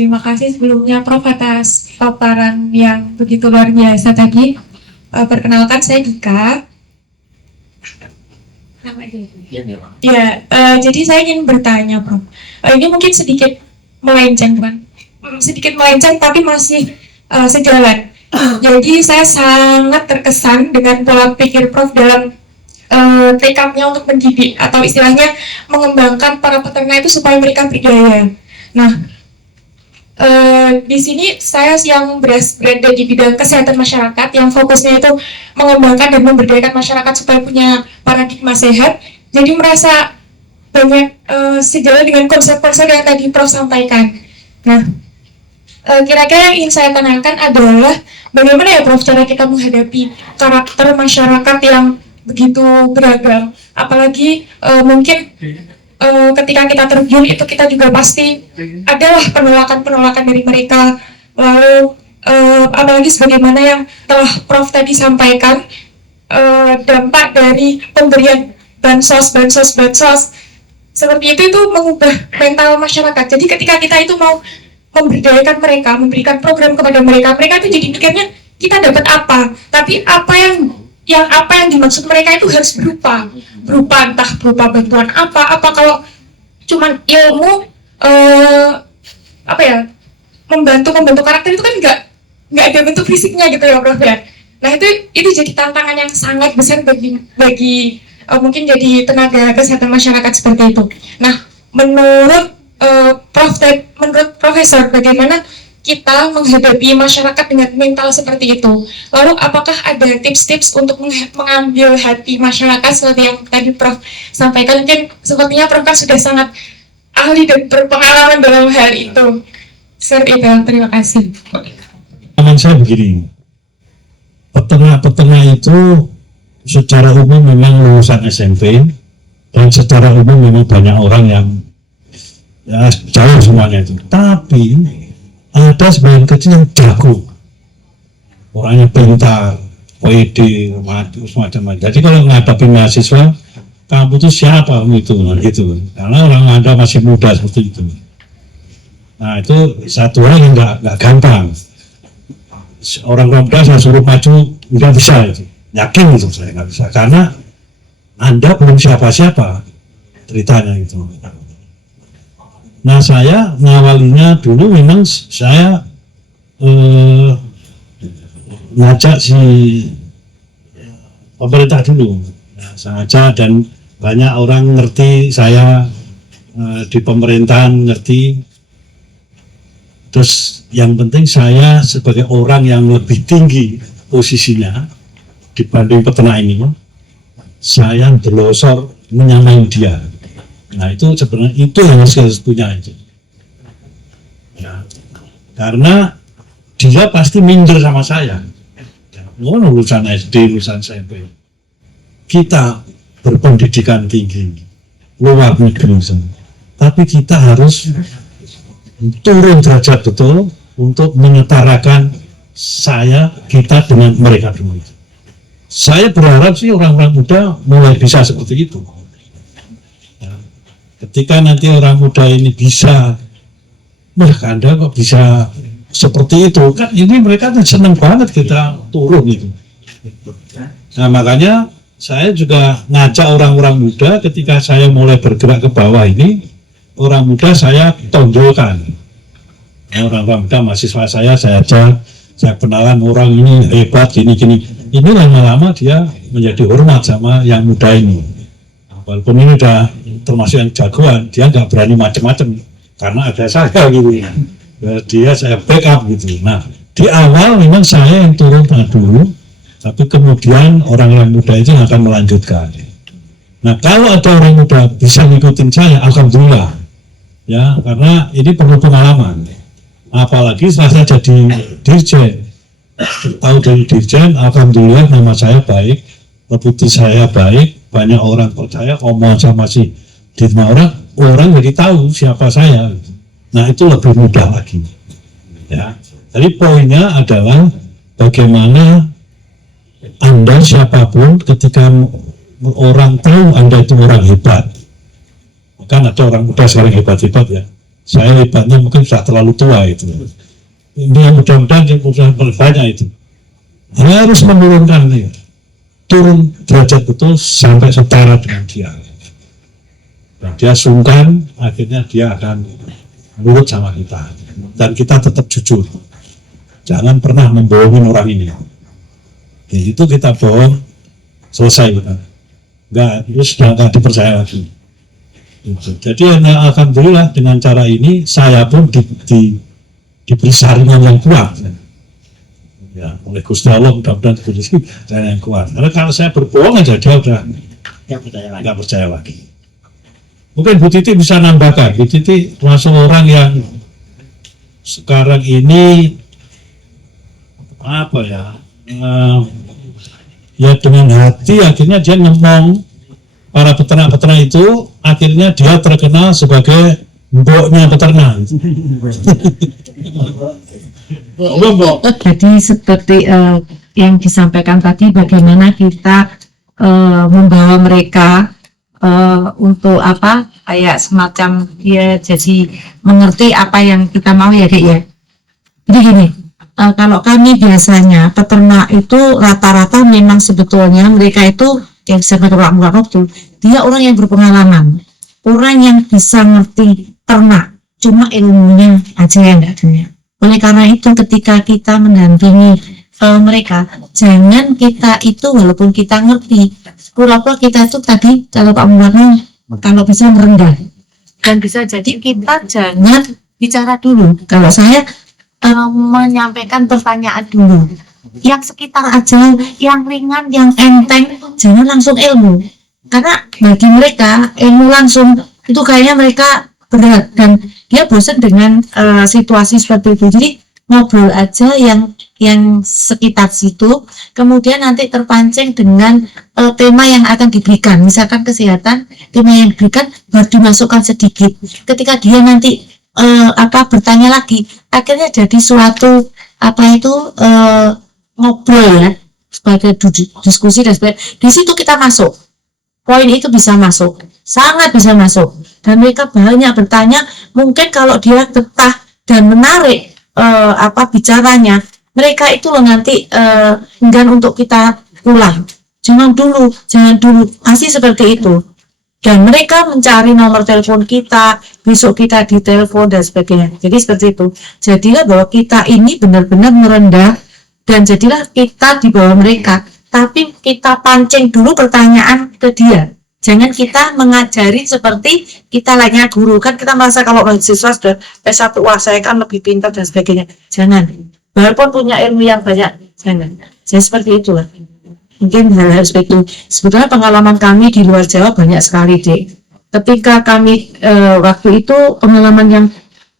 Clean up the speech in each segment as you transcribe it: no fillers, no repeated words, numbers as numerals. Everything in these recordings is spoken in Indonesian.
Terima kasih sebelumnya Prof atas paparan yang begitu luar biasa tadi. Perkenalkan saya Dika. Ya, jadi saya ingin bertanya Prof. Ini mungkin sedikit melenceng, bukan? Sedikit melenceng tapi masih sejalan. Jadi saya sangat terkesan dengan pola pikir Prof dalam tekadnya untuk mendidik atau istilahnya mengembangkan para peternak itu supaya mereka berdaya. Nah, di sini saya yang berada di bidang kesehatan masyarakat yang fokusnya itu mengembangkan dan memberdayakan masyarakat supaya punya paradigma sehat. Jadi merasa banyak sejalan dengan konsep-konsep yang tadi Prof sampaikan. Nah, kira-kira yang ingin saya tanyakan adalah bagaimana ya Prof cara kita menghadapi karakter masyarakat yang begitu beragam, apalagi mungkin ketika kita terjun itu kita juga pasti adalah penolakan dari mereka. Lalu apalagi sebagaimana yang telah Prof tadi sampaikan, dampak dari pemberian bansos seperti itu mengubah mental masyarakat. Jadi ketika kita itu mau memberdayakan mereka, memberikan program kepada mereka itu jadi mikirnya kita dapat apa, tapi apa yang dimaksud mereka itu harus berupa entah berupa bantuan apa kalau cuman ilmu membantu karakter itu kan nggak ada bentuk fisiknya gitu ya Prof ya. Nah itu jadi tantangan yang sangat besar bagi mungkin jadi tenaga kesehatan masyarakat seperti itu. Nah menurut Profesor bagaimana kita menghadapi masyarakat dengan mental seperti itu? Lalu apakah ada tips-tips untuk mengambil hati masyarakat seperti yang tadi Prof sampaikan? Mungkin sepertinya Prof kan sudah sangat ahli dan berpengalaman dalam hal itu. Seperti itu, terima kasih. Saya begini, peternak itu secara umum memang lulusan SMP, dan secara umum memang banyak orang yang ya jauh semuanya itu. Tapi ada sebagian kecil yang jago, orangnya pintar, pede, macam-macam. Jadi kalau menghadapi mahasiswa, kamu itu siapa gitu. Karena orang Anda masih muda seperti itu. Nah itu satu hal yang nggak gampang. Orang muda saya suruh maju nggak bisa itu, yakin itu saya nggak bisa karena Anda belum siapa-siapa ceritanya itu. Nah saya ngawalinya dulu memang saya ngajak si pemerintah dulu, nah, saya ngajak dan banyak orang ngerti saya di pemerintahan ngerti. Terus yang penting saya sebagai orang yang lebih tinggi posisinya dibanding peternak ini, saya berlosor menyamai dia. Nah itu sebenarnya itu yang harus punya itu. Ya. Karena dia pasti minder sama saya. Lulusan SD, lulusan SMP. Kita berpendidikan tinggi, luar negeri, tapi kita harus turun derajat betul untuk menyetarakan kita dengan mereka dulu. Saya berharap sih orang-orang muda mulai bisa seperti itu. Ya. Ketika nanti orang muda ini bisa, Anda kok bisa seperti itu, kan ini mereka tuh seneng banget kita turun itu. Nah makanya saya juga ngajak orang-orang muda ketika saya mulai bergerak ke bawah ini, orang muda saya tonjolkan. Orang-orang muda mahasiswa saya ajak, saya kenalan orang ini hebat gini. Ini lama-lama dia menjadi hormat sama yang muda ini. Walaupun ini udah termasuk yang jagoan, dia nggak berani macam-macam karena ada saya gitu. Dia saya backup gitu. Nah di awal memang saya yang turun dulu, tapi kemudian orang-orang muda itu akan melanjutkan. Nah kalau ada orang muda bisa ngikutin saya, alhamdulillah. Ya, karena ini perlu pengalaman. Apalagi setelah saya jadi dirjen, tahu dari dirjen, alhamdulillah nama saya baik, reputi saya baik, banyak orang percaya, omong sama si dirma orang jadi tahu siapa saya. Nah itu lebih mudah lagi. Ya, jadi poinnya adalah bagaimana Anda siapapun ketika orang tahu Anda itu orang hebat. Kan ada orang muda sekarang hebat-hebat ya, Saya hebatnya mungkin sudah terlalu tua itu. Ini yang mudah-mudahan banyak itu. Harus menurunkan ya, turun derajat betul sampai setara dengan dia. Nah, dia sungkan, akhirnya dia akan nurut sama kita. Dan kita tetap jujur. Jangan pernah membohongin orang ini. Jadi itu kita bohong, selesai kita. Enggak, itu sudah nggak dipercaya lagi. Gitu. Jadi alhamdulillah dengan cara ini saya pun diberi saringan yang kuat. Ya, oleh Gusti Allah mudah-mudahan diberi saringan yang kuat. Karena kalau saya berbohong aja dia udah nggak percaya lagi. Mungkin Bu Titi bisa nambahkan. Bu Titi termasuk orang yang sekarang ini apa ya? Ya dengan hati akhirnya dia ngomong para peternak-peternak itu, akhirnya dia terkenal sebagai mboknya peternak. Jadi seperti yang disampaikan tadi, bagaimana kita membawa mereka untuk apa, kayak semacam dia jadi mengerti apa yang kita mau ya Dek ya. Jadi gini, kalau kami biasanya peternak itu rata-rata memang sebetulnya mereka itu yang sebagai orang waktu, dia orang yang berpengalaman, orang yang bisa ngerti ternak, cuma ilmunya aja yang enggak punya. Oleh karena itu ketika kita mendampingi mereka, jangan kita itu walaupun kita ngerti, pura-pura kita itu tadi kalau Pak Muwarno kalau bisa merendah, dan bisa jadi kita jangan bicara dulu. Kalau saya menyampaikan pertanyaan dulu, yang sekitar aja, yang ringan, yang enteng, jangan langsung ilmu. Karena bagi mereka ilmu langsung itu kayaknya mereka berat dan dia bosan dengan situasi seperti itu. Jadi ngobrol aja yang sekitar situ, kemudian nanti terpancing dengan tema yang akan diberikan. Misalkan kesehatan, tema yang diberikan baru dimasukkan sedikit. Ketika dia nanti bertanya lagi, akhirnya jadi suatu ngobrol ya, sebagai diskusi dan sebagainya. Di situ kita masuk. Poin itu bisa masuk, sangat bisa masuk. Dan mereka banyak bertanya, mungkin kalau dia betah dan menarik bicaranya, mereka itu nanti enggan untuk kita pulang. Jangan dulu, pasti seperti itu. Dan mereka mencari nomor telepon kita, besok kita ditelepon dan sebagainya. Jadi seperti itu. Jadilah bahwa kita ini benar-benar merendah dan jadilah kita di bawah mereka. Tapi kita pancing dulu pertanyaan ke dia. Jangan kita mengajari seperti kita lainnya guru. Kan kita merasa kalau mahasiswa sudah S1, wah saya kan lebih pintar dan sebagainya. Jangan. Walaupun punya ilmu yang banyak, jangan. Jadi seperti itulah. Mungkin hal-hal seperti itu. Sebetulnya pengalaman kami di luar Jawa banyak sekali, Dek. Ketika kami waktu itu pengalaman yang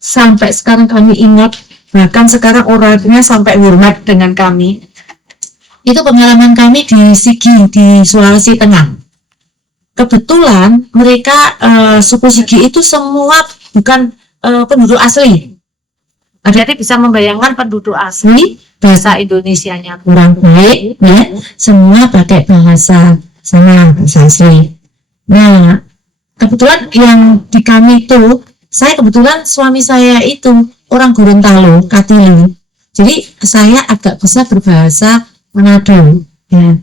sampai sekarang kami ingat, bahkan sekarang orangnya sampai hormat dengan kami. Itu pengalaman kami di Sigi, di Sulawesi Tengah. Kebetulan mereka suku Sigi itu semua bukan penduduk asli. Jadi bisa membayangkan penduduk asli, bahasa Indonesianya kurang baik, ya. Semua pakai bahasa asli. Nah, kebetulan yang di kami itu, saya kebetulan suami saya itu orang Gorontalo, Katili. Jadi saya agak bisa berbahasa Manado. Ya.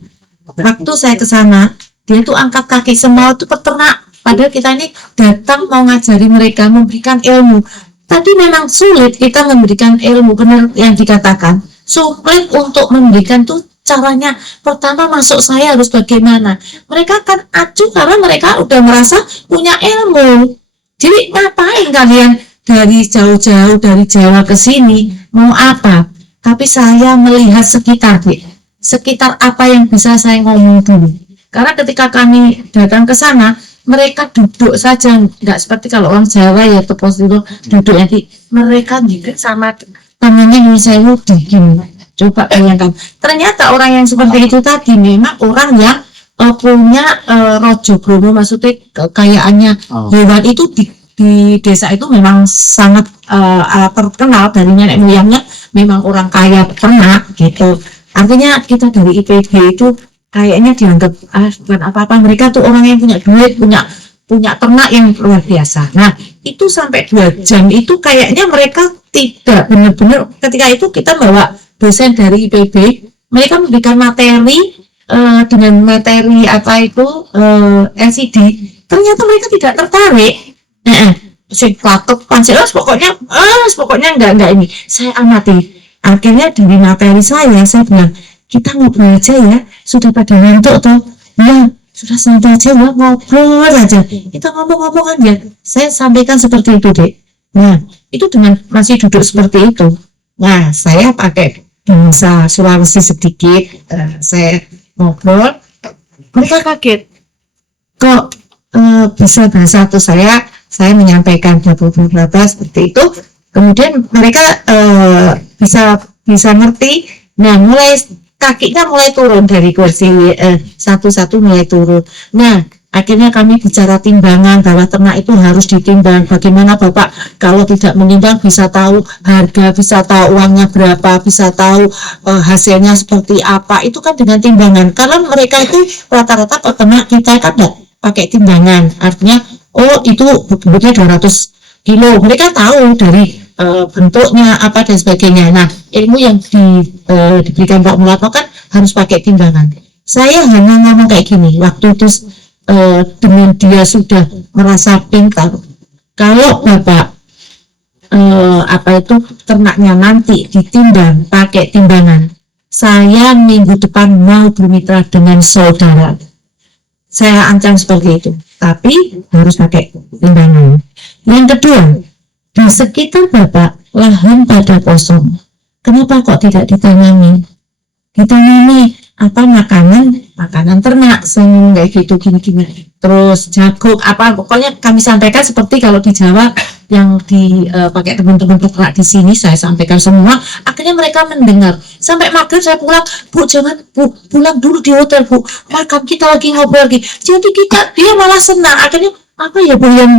Waktu saya ke sana, dia itu angkat kaki, semua itu peternak. Padahal kita ini datang mau ngajari mereka, memberikan ilmu. Tapi memang sulit kita memberikan ilmu, benar yang dikatakan. Sulit untuk memberikan tuh caranya. Pertama masuk saya harus bagaimana. Mereka kan acuh karena mereka udah merasa punya ilmu. Jadi ngapain kalian dari jauh-jauh dari Jawa ke sini mau apa? Tapi saya melihat sekitar, sekitar apa yang bisa saya ngomong dulu. Karena ketika kami datang ke sana, mereka duduk saja, nggak seperti kalau orang Jawa ya tepos dulu duduk nanti. Mereka juga sama temannya yang saya diem. Coba bayangkan. Ternyata orang yang seperti itu tadi memang orang yang punya rojo bromo, maksudnya kekayaannya hewan itu di desa itu memang sangat terkenal dari nenek moyangnya memang orang kaya ternak gitu. Artinya kita dari IPB itu kayaknya dianggap bukan apa-apa. Mereka tuh orang yang punya duit, punya ternak yang luar biasa. Nah, itu sampai 2 jam itu kayaknya mereka tidak benar-benar. Ketika itu kita bawa dosen dari IPB, mereka memberikan materi dengan materi apa itu LCD, ternyata mereka tidak tertarik. Pokoknya enggak ini. Saya amati. Akhirnya dari materi saya bilang, kita ngobrol aja ya, sudah pada ngantuk toh, ya sudah santai aja ya, ngobrol aja, kita ngomong-ngomong aja. Saya sampaikan seperti itu, Dek. Nah, itu dengan masih duduk seperti itu. Nah, saya pakai bahasa Sulawesi sedikit, saya ngobrol, mereka kaget, kok bisa bahasa tuh saya menyampaikan beberapa seperti itu. Kemudian mereka bisa ngerti. Nah, mulai kakinya mulai turun dari kursi, satu-satu mulai turun. Nah, akhirnya kami bicara timbangan, bahwa ternak itu harus ditimbang. Bagaimana Bapak kalau tidak menimbang bisa tahu harga, bisa tahu uangnya berapa, bisa tahu hasilnya seperti apa. Itu kan dengan timbangan. Karena mereka itu rata-rata peternak kita kan tidak pakai timbangan. Artinya, oh itu bobotnya 200 kilo. Mereka tahu dari bentuknya apa dan sebagainya. Nah, ilmu yang diberikan Pak Mulatno kan harus pakai timbangan. Saya hanya ngomong kayak gini, waktu itu dengan dia sudah merasa pintar. Kalau Bapak ternaknya nanti ditimbang pakai timbangan, saya minggu depan mau bermitra dengan saudara. Saya ancam seperti itu, tapi harus pakai timbangan. Yang kedua, di sekitar Bapak lahan pada kosong. Kenapa kok tidak ditanami? Ditanami apa makanan ternak, kayak gitu gini. Terus jagung apa, pokoknya kami sampaikan seperti kalau di Jawa yang dipakai teman-teman peternak di sini, saya sampaikan semua. Akhirnya mereka mendengar. Sampai maghrib saya pulang, Bu jangan Bu, pulang dulu di hotel Bu, makam kita lagi ngobrol lagi. Jadi dia malah senang. Akhirnya apa ya Bu yang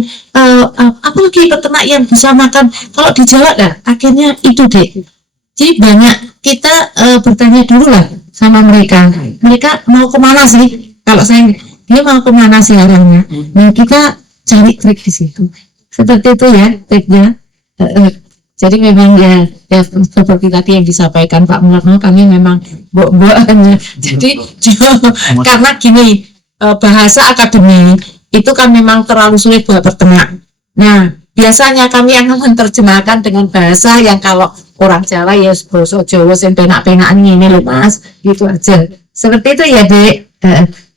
apalagi peternak yang bisa makan kalau di Jawa lah. Akhirnya itu deh. Jadi banyak kita bertanya dulu lah sama mereka mau kemana sih, kalau dia mau kemana sih arahnya. Nah, kita cari trik di situ seperti itu ya triknya. Jadi memang ya seperti tadi yang disampaikan Pak Mulatno, kami memang mbok-mbokannya. Jadi karena gini, bahasa akademik itu kan memang terlalu sulit buat peternak. Nah, biasanya kami akan menerjemahkan dengan bahasa yang kalau orang Jawa ya basa Jawa sing penak-penakan ngene lho Mas, gitu aja. Seperti itu ya, Dek.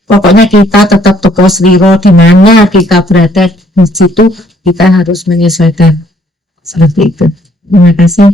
Pokoknya kita tetap toko seliro di mana kita berada, di situ kita harus menyesuaikan. Seperti itu. Terima kasih.